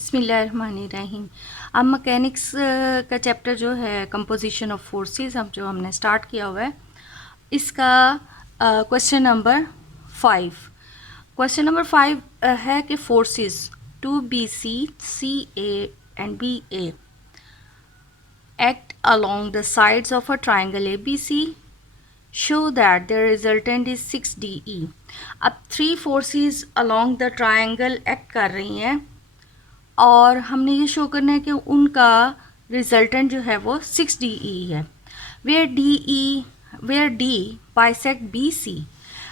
बिस्मिल्लाहिर्रहमानिर्रहीम। अब मैकेनिक्स का चैप्टर जो है कंपोजिशन ऑफ फोर्सेस हमने स्टार्ट किया हुआ है। इसका क्वेश्चन नंबर 5 है कि forces to be C C A and B A act along the sides of a triangle ABC, show that the resultant is 6DE। अब 3 forces along the triangle act कर रही हैं और हमने ये शो करना है कि उनका रिजल्टेंट जो है वो 6DE है। Where D bisect BC।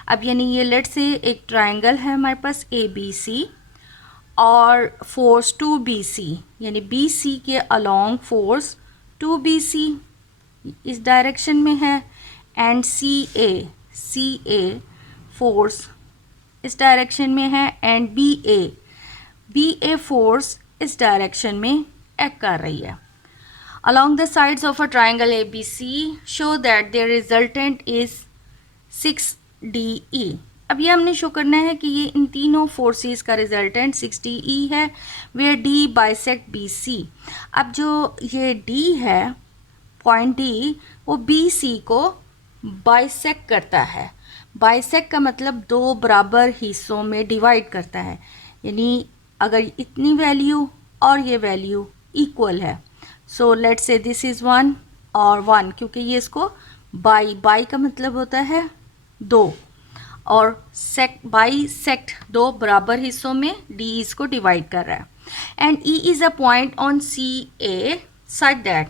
अब यानी ये लेट से एक ट्राइंगल है हमारे पास ABC और फोर्स 2BC, यानी BC के अलोंग फोर्स 2BC इस डायरेक्शन में है एंड CA फोर्स इस डायरेक्शन में है एंड BA फोर्स इस डायरेक्शन में एक्ट कर रही है। Along the sides of a triangle ABC show that their resultant is 6DE। अब ये हमने शो करना है कि ये इन तीनों फोर्सेस का रिजल्टेंट 6DE है, वेयर D बाइसेक्ट BC। अब जो ये D है, पॉइंट D, वो BC को बाइसेक्ट करता है। बाइसेक्ट का मतलब दो बराबर हिस्सों में डिवाइड करता है, यानी अगर इतनी वैल्यू और ये वैल्यू इक्वल है, so let's say this is 1 और 1, क्योंकि ये इसको बाई का मतलब होता है दो, और बाइसेक्ट दो बराबर हिस्सों में डी इसको डिवाइड कर रहा है। And E is a point on CA such that,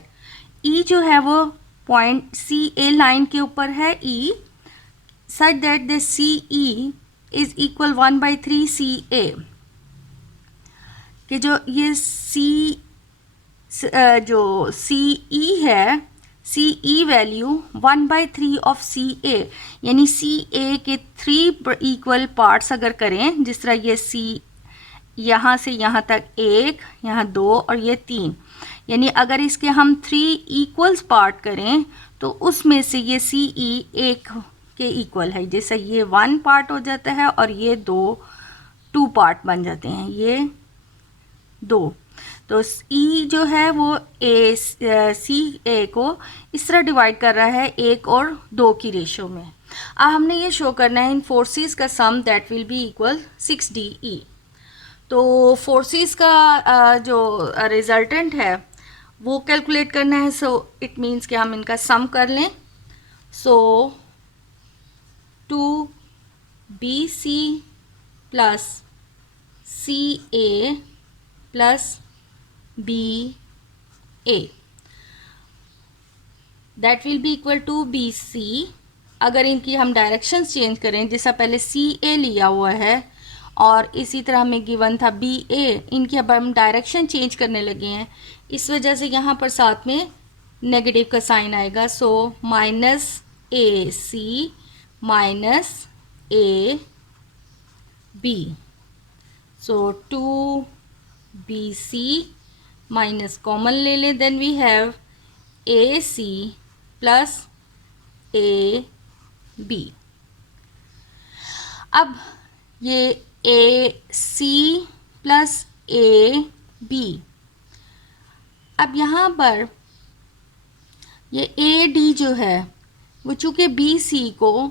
E जो है वो पॉइंट CA लाइन के ऊपर है, E such that the CE is equal 1/3 CA, कि जो ये जो CE है, CE वैल्यू 1/3 ऑफ CA, यानी CA के 3 इक्वल पार्ट्स अगर करें, जिस तरह ये C यहाँ से यहाँ तक 1, यहाँ 2 और ये 3, यानी अगर इसके हम 3 इक्वल्स पार्ट करें तो उसमें से ये CE 1 के इक्वल है, जैसे ये 1 पार्ट हो जाता है और ये 2 पार्ट बन जाते हैं, ये 2। तो E जो है वो CA को इस तरह डिवाइड कर रहा है 1 और 2 की रेशो में। अब हमने ये शो करना है इन फोर्सेस का sum that will be equal 6DE। तो फोर्सेस का जो रिजल्टेंट है वो कैलकुलेट करना है, सो इट मीन्स कि हम इनका सम कर लें। So 2BC plus CA plus BA that will be equal to BC। अगर इनकी हम डायरेक्शंस चेंज करें, जैसा पहले CA लिया हुआ है और इसी तरह हमें गिवन था BA, इनकी अब हम डायरेक्शन चेंज करने लगे हैं, इस वजह से यहाँ पर साथ में नेगेटिव का साइन आएगा। So -AC minus AB, so 2BC minus common ले लें, then we have AC plus AB। अब ये AC प्लस AB, अब यहाँ पर ये AD जो है वो चूँकि BC को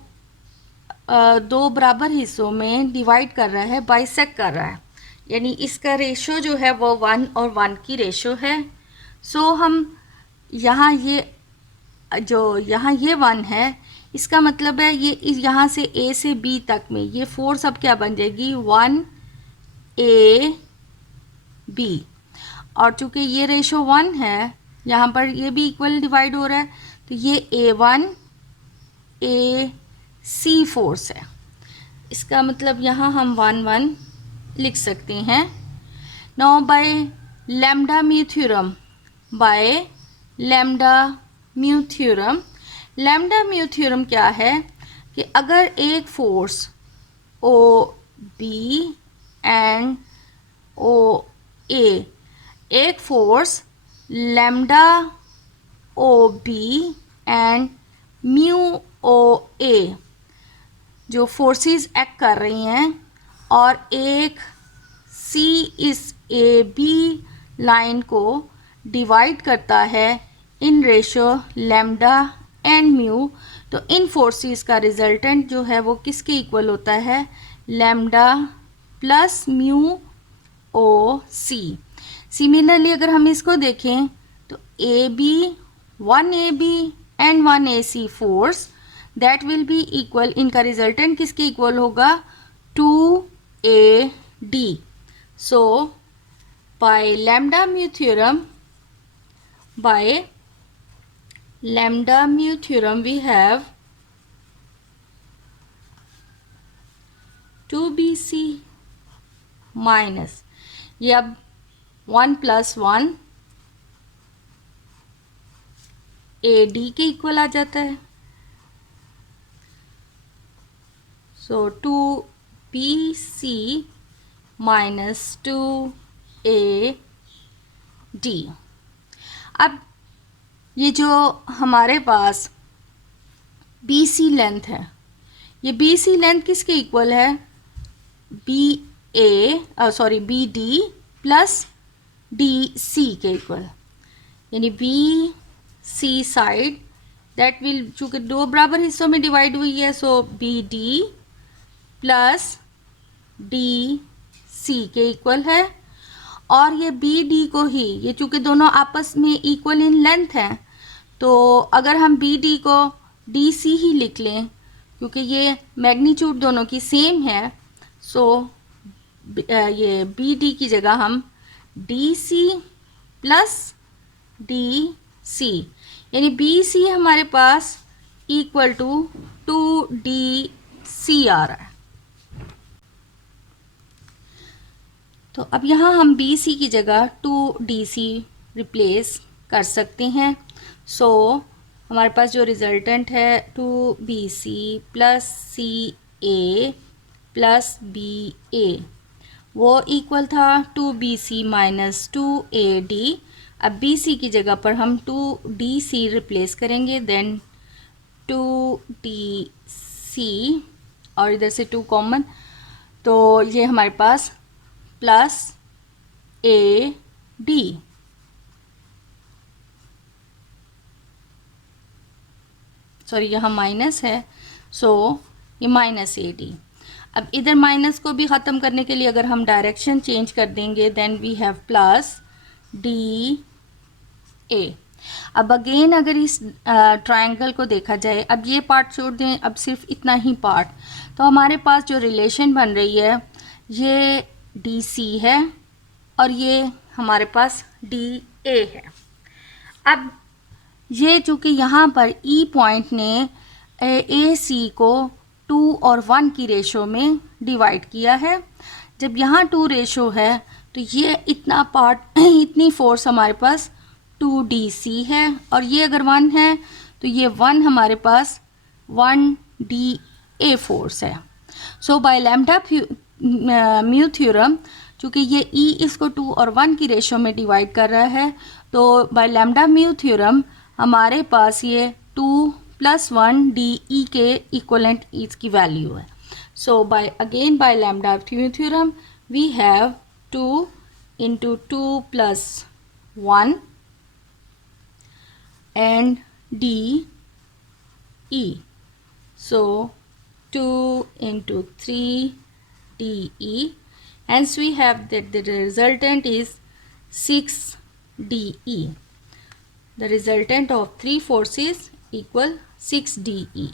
2 बराबर हिस्सों में डिवाइड कर रहा है, बाइसेक्ट कर रहा है, यानी इसका रेशो जो है वो 1 और 1 की रेशो है। सो हम यहाँ ये यहाँ ये 1 है, इसका मतलब है ये यहाँ से A से B तक में ये फोर्स अब क्या बन जाएगी 1AB, और चूँकि ये रेशो 1 है, यहाँ पर ये भी इक्वल डिवाइड हो रहा है, तो ये A1 AC फोर्स है। इसका मतलब यहाँ हम 1 1 लिख सकते हैं। Now bye lambda mu theorem, lambda mu theorem क्या है कि अगर एक फोर्स OB एंड OA, एक force lambda OB and mu OA जो फोर्सेस एक्ट कर रही हैं, और एक C इस AB लाइन को डिवाइड करता है in ratio lambda and mu, तो इन फोर्सेस का रिजल्टेंट जो है वो किसके इक्वल होता है, lambda plus mu O C. Similarly अगर हम इसको देखें तो A B, one A B and one A C force that will be equal, इनका रिजल्टेंट किसके इक्वल होगा, 2AD। So by lambda mu theorem, by lambda mu theorem we have 2BC minus, ये अब 1 + 1 AD के equal आ जाता है। सो 2BC minus 2AD। अब ये जो हमारे पास BC लेंथ है, ये BC लेंथ किसके इक्वल है, BD प्लस DC के इक्वल, यानी BC साइड दैट विल, चूँकि दो बराबर हिस्सों में डिवाइड हुई है, सो BD प्लस DC के इक्वल है। और ये BD को ही, ये चूँकि दोनों आपस में इक्वल इन लेंथ हैं, तो अगर हम BD को DC ही लिख लें क्योंकि ये मैग्नीट्यूड दोनों की सेम है, सो ये BD की जगह हम DC प्लस DC, यानी BC हमारे पास इक्वल टू 2DC आ रहा है। तो अब यहाँ हम BC की जगह 2DC रिप्लेस कर सकते हैं। सो हमारे पास जो रिजल्टेंट है 2BC plus CA plus BA, वो इक्वल था 2BC माइनस 2AD। अब BC की जगह पर हम 2DC रिप्लेस करेंगे, देन 2DC और इधर से 2 कॉमन, तो ये हमारे पास प्लस AD। सॉरी यहाँ माइनस है, सो ये माइनस AD। अब इधर माइनस को भी ख़त्म करने के लिए अगर हम डायरेक्शन चेंज कर देंगे, then we have plus DA। अब अगेन अगर इस ट्रायंगल को देखा जाए, अब ये पार्ट छोड़ दें, अब सिर्फ इतना ही पार्ट, तो हमारे पास जो रिलेशन बन रही है ये DC है और ये हमारे पास DA है। अब ये चूँकि यहाँ पर E पॉइंट ने AC को 2 और 1 की रेशो में डिवाइड किया है, जब यहाँ 2 रेशो है तो ये इतना पार्ट, इतनी फोर्स हमारे पास 2DC है, और ये अगर 1 है तो ये 1 हमारे पास 1DA फोर्स है। So by lambda mu theorem, चूँकि ये E इसको 2 और 1 की रेशो में डिवाइड कर रहा है, तो बाय लैम्डा म्यू थ्योरम हमारे पास ये 2 + 1 DE के इक्वलेंट इसकी वैल्यू है। So by lambda mu theorem we have 2 × 2 + 1 and DE, so 2 × 3 DE, hence we have that the resultant is 6 DE. The resultant of 3 forces equal 6 DE.